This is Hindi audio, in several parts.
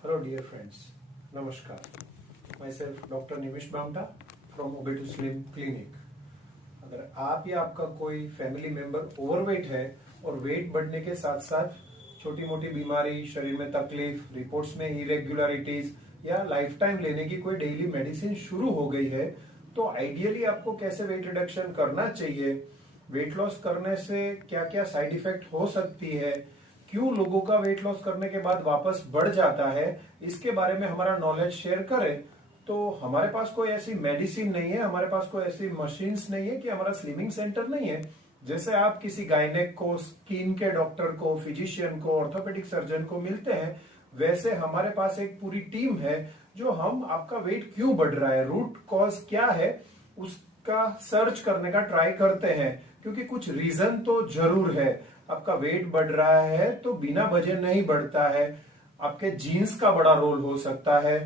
Hello dear friends, Namaskar. Myself Dr. Nimish Bamta from Obey to Slim Clinic. अगर आप या आपका कोई फैमिली मेंबर ओवरवेट है और वेट बढ़ने के साथ साथ छोटी मोटी बीमारी, शरीर में तकलीफ, रिपोर्ट्स में इरेगुलरिटीज या लाइफ टाइम लेने की कोई डेली मेडिसिन शुरू हो गई है, तो आइडियली आपको कैसे वेट रिडक्शन करना चाहिए, वेट लॉस करने से क्या क्या साइड इफेक्ट हो सकती है, क्यों लोगों का वेट लॉस करने के बाद वापस बढ़ जाता है, इसके बारे में हमारा नॉलेज शेयर करें। तो हमारे पास कोई ऐसी मेडिसिन नहीं है, हमारे पास कोई ऐसी मशीन्स नहीं है कि हमारा स्लिमिंग सेंटर नहीं है। जैसे आप किसी गायनेक को, स्किन के डॉक्टर को, फिजिशियन को, ऑर्थोपेडिक सर्जन को मिलते हैं, वैसे हमारे पास एक पूरी टीम है जो हम आपका वेट क्यों बढ़ रहा है, रूट कॉज क्या है, उसका सर्च करने का ट्राई करते हैं। क्योंकि कुछ रीजन तो जरूर है। आपका वेट बढ़ रहा है तो बिना वजह नहीं बढ़ता है, आपके जीन्स का बड़ा रोल हो सकता है,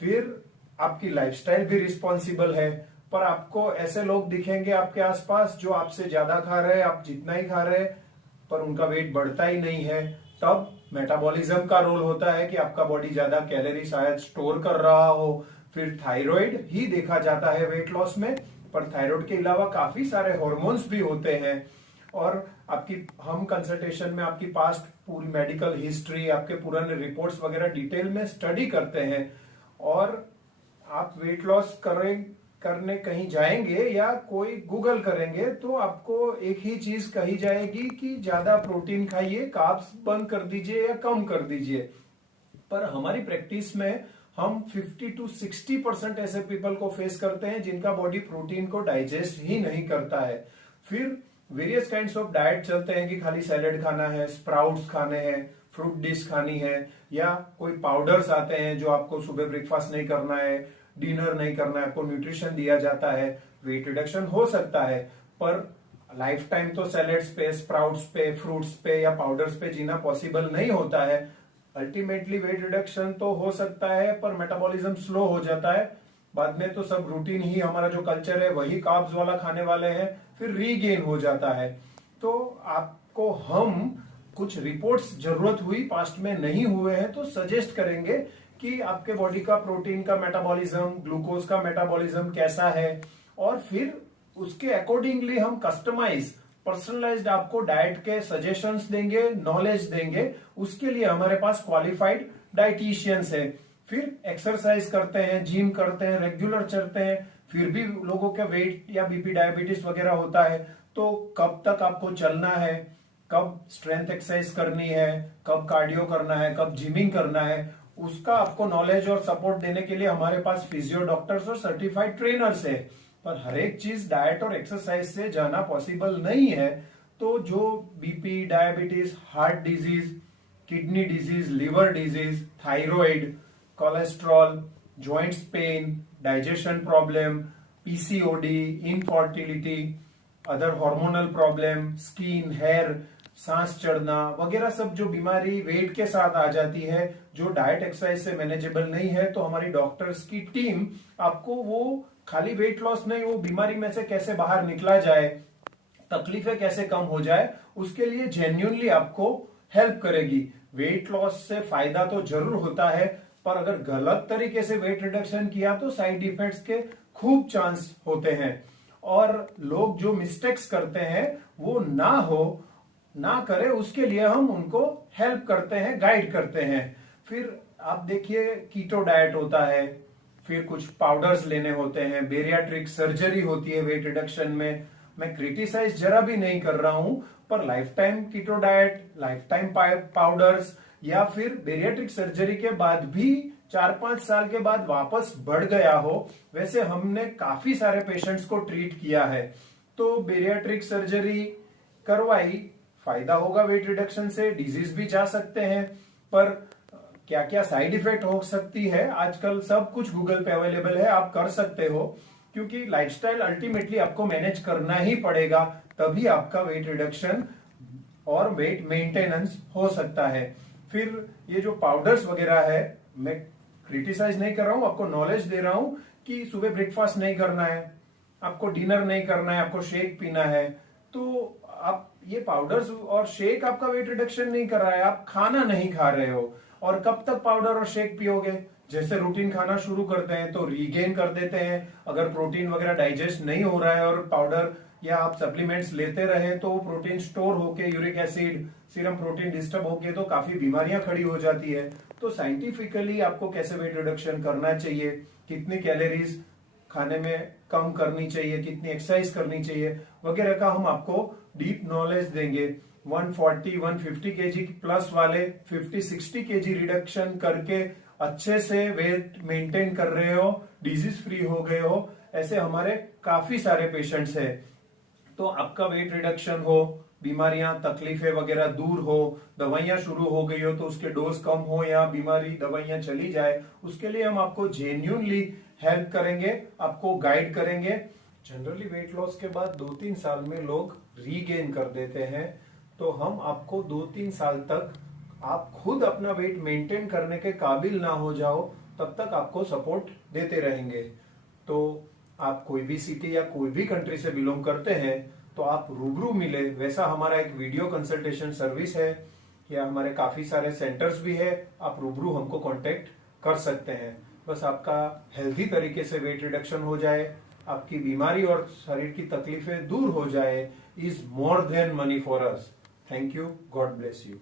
फिर आपकी लाइफस्टाइल भी रिस्पॉन्सिबल है। पर आपको ऐसे लोग दिखेंगे आपके आसपास जो आपसे ज्यादा खा रहे हैं, आप जितना ही खा रहे हैं, पर उनका वेट बढ़ता ही नहीं है। तब मेटाबॉलिज्म का रोल होता है कि आपका बॉडी ज्यादा कैलोरी शायद स्टोर कर रहा हो। फिर थायराइड ही देखा जाता है वेट लॉस में, पर थायराइड के अलावा काफी सारे हार्मोन्स भी होते हैं। और आपकी हम कंसल्टेशन में आपकी पास्ट पूरी मेडिकल हिस्ट्री, आपके पुराने रिपोर्ट्स वगैरह डिटेल में स्टडी करते हैं। और आप वेट लॉस करने कहीं जाएंगे या कोई गूगल करेंगे तो आपको एक ही चीज कही जाएगी कि ज्यादा प्रोटीन खाइए, कार्ब्स बंद कर दीजिए या कम कर दीजिए। पर हमारी प्रैक्टिस में हम 50 to 60% ऐसे पीपल को फेस करते हैं जिनका बॉडी प्रोटीन को डाइजेस्ट ही नहीं करता है। फिर वेरियस काइंड्स ऑफ डाइट चलते हैं कि खाली सैलेड खाना है, स्प्राउट्स खाने हैं, फ्रूट डिश खानी है, या कोई पाउडर्स आते हैं जो आपको सुबह ब्रेकफास्ट नहीं करना है, डिनर नहीं करना है, आपको न्यूट्रिशन दिया जाता है। वेट रिडक्शन हो सकता है, पर लाइफ टाइम तो सैलेड्स पे, स्प्राउट्स पे, फ्रूट्स पे या पाउडर्स पे जीना पॉसिबल नहीं होता है। अल्टीमेटली वेट रिडक्शन तो हो सकता है, पर मेटाबॉलिज्म स्लो हो जाता है। बाद में तो सब रूटीन ही, हमारा जो कल्चर है वही कार्ब्स वाला खाने वाले हैं, फिर रीगेन हो जाता है। तो आपको हम कुछ रिपोर्ट्स जरूरत हुई, पास्ट में नहीं हुए हैं, तो सजेस्ट करेंगे कि आपके बॉडी का प्रोटीन का मेटाबॉलिज्म, ग्लूकोज का मेटाबॉलिज्म कैसा है, और फिर उसके अकॉर्डिंगली हम कस्टमाइज पर्सनलाइज्ड आपको डाइट के सजेशंस देंगे, नॉलेज देंगे। उसके लिए हमारे पास क्वालिफाइड डाइटिशियंस है। फिर एक्सरसाइज करते हैं, जिम करते हैं, रेगुलर चलते हैं, फिर भी लोगों के वेट या बीपी, डायबिटीज वगैरह होता है, तो कब तक आपको चलना है, कब स्ट्रेंथ एक्सरसाइज करनी है, कब कार्डियो करना है, कब जिमिंग करना है, उसका आपको नॉलेज और सपोर्ट देने के लिए हमारे पास फिजियो डॉक्टर्स और सर्टिफाइड ट्रेनर्स है। पर हर एक चीज डाइट और एक्सरसाइज से जाना पॉसिबल नहीं है। तो जो BP, diabetes, heart disease, kidney disease, liver disease, thyroid, cholesterol, joints pain, digestion problem, PCOD, infertility, other hormonal problem, skin, hair, सांस चढ़ना वगैरह सब जो बीमारी वेट के साथ आ जाती है, जो डाइट एक्सरसाइज से मैनेजेबल नहीं है, तो हमारी डॉक्टर्स की टीम आपको वो खाली वेट लॉस नहीं, वो बीमारी में से कैसे बाहर निकला जाए, तकलीफें कैसे कम हो जाए, उसके लिए जेन्युइनली आपको हेल्प करेगी। वेट लॉस से फायदा तो जरूर होता है, पर अगर गलत तरीके से वेट रिडक्शन किया तो साइड इफेक्ट्स के खूब चांस होते हैं। और लोग जो मिस्टेक्स करते हैं वो ना करे, उसके लिए हम उनको हेल्प करते हैं, गाइड करते हैं। फिर आप देखिए, कीटो डाइट होता है, फिर कुछ पाउडर्स लेने होते हैं, बेरियाट्रिक सर्जरी होती है वेट रिडक्शन में। मैं क्रिटिसाइज जरा भी नहीं कर रहा हूं, पर lifetime keto diet, lifetime powders, या फिर बेरियाट्रिक सर्जरी के बाद भी 4-5 साल के बाद वापस बढ़ गया हो, वैसे हमने काफी सारे पेशेंट्स को ट्रीट किया है। तो बेरियाट्रिक सर्जरी करवाई, फायदा होगा वेट रिडक्शन से, डिजीज भी जा सकते हैं, पर क्या क्या साइड इफेक्ट हो सकती है, आजकल सब कुछ गूगल पे अवेलेबल है, आप कर सकते हो। क्योंकि लाइफस्टाइल अल्टीमेटली आपको मैनेज करना ही पड़ेगा, तभी आपका वेट रिडक्शन और वेट मेंटेनेंस हो सकता है। फिर ये जो पाउडर्स वगैरह है, मैं क्रिटिसाइज नहीं कर रहा हूं, आपको नॉलेज दे रहा हूं कि सुबह ब्रेकफास्ट नहीं करना है, आपको डिनर नहीं करना है, आपको शेक पीना है, तो आप ये पाउडर्स और शेक आपका वेट रिडक्शन नहीं कर रहा है, आप खाना नहीं खा रहे हो। और कब तक पाउडर और शेक पियोगे? जैसे रूटीन खाना शुरू करते हैं तो रीगेन कर देते हैं। अगर प्रोटीन वगैरह डाइजेस्ट नहीं हो रहा है और पाउडर या आप सप्लीमेंट्स लेते रहे तो प्रोटीन स्टोर होके uric acid serum protein disturb होके तो काफी बीमारियां खड़ी हो जाती है। तो साइंटिफिकली आपको कैसे वेट रिडक्शन करना चाहिए, कितनी कैलोरीज खाने में कम करनी चाहिए, कितनी एक्सरसाइज करनी चाहिए वगैरह का हम आपको डीप नॉलेज देंगे। 140-150 केजी प्लस वाले 50-60 केजी रिडक्शन करके अच्छे से वेट मेंटेन कर रहे हो, डिजीज फ्री हो गए हो, ऐसे हमारे काफी सारे पेशेंट्स हैं। तो आपका वेट रिडक्शन हो, बीमारियां तकलीफें वगैरह दूर हो, दवाइयां शुरू हो गई हो तो उसके डोज कम हो या बीमारी दवाइयां चली जाए, उसके लिए हम आपको जेन्युइनली हेल्प करेंगे, आपको गाइड करेंगे। जनरली वेट लॉस के बाद 2-3 साल में लोग रीगेन कर देते हैं, तो हम आपको 2-3 साल तक आप खुद अपना वेट मेंटेन करने के काबिल ना हो जाओ तब तक आपको सपोर्ट देते रहेंगे। तो आप कोई भी सिटी या कोई भी कंट्री से बिलोंग करते हैं तो आप रूबरू मिले, वैसा हमारा एक वीडियो कंसल्टेशन सर्विस है या हमारे काफी सारे सेंटर्स भी है, आप रूबरू हमको कांटेक्ट कर सकते हैं। बस आपका हेल्थी तरीके से वेट रिडक्शन हो जाए, आपकी बीमारी और शरीर की तकलीफें दूर हो जाए, is more than money for us. Thank you, God bless you.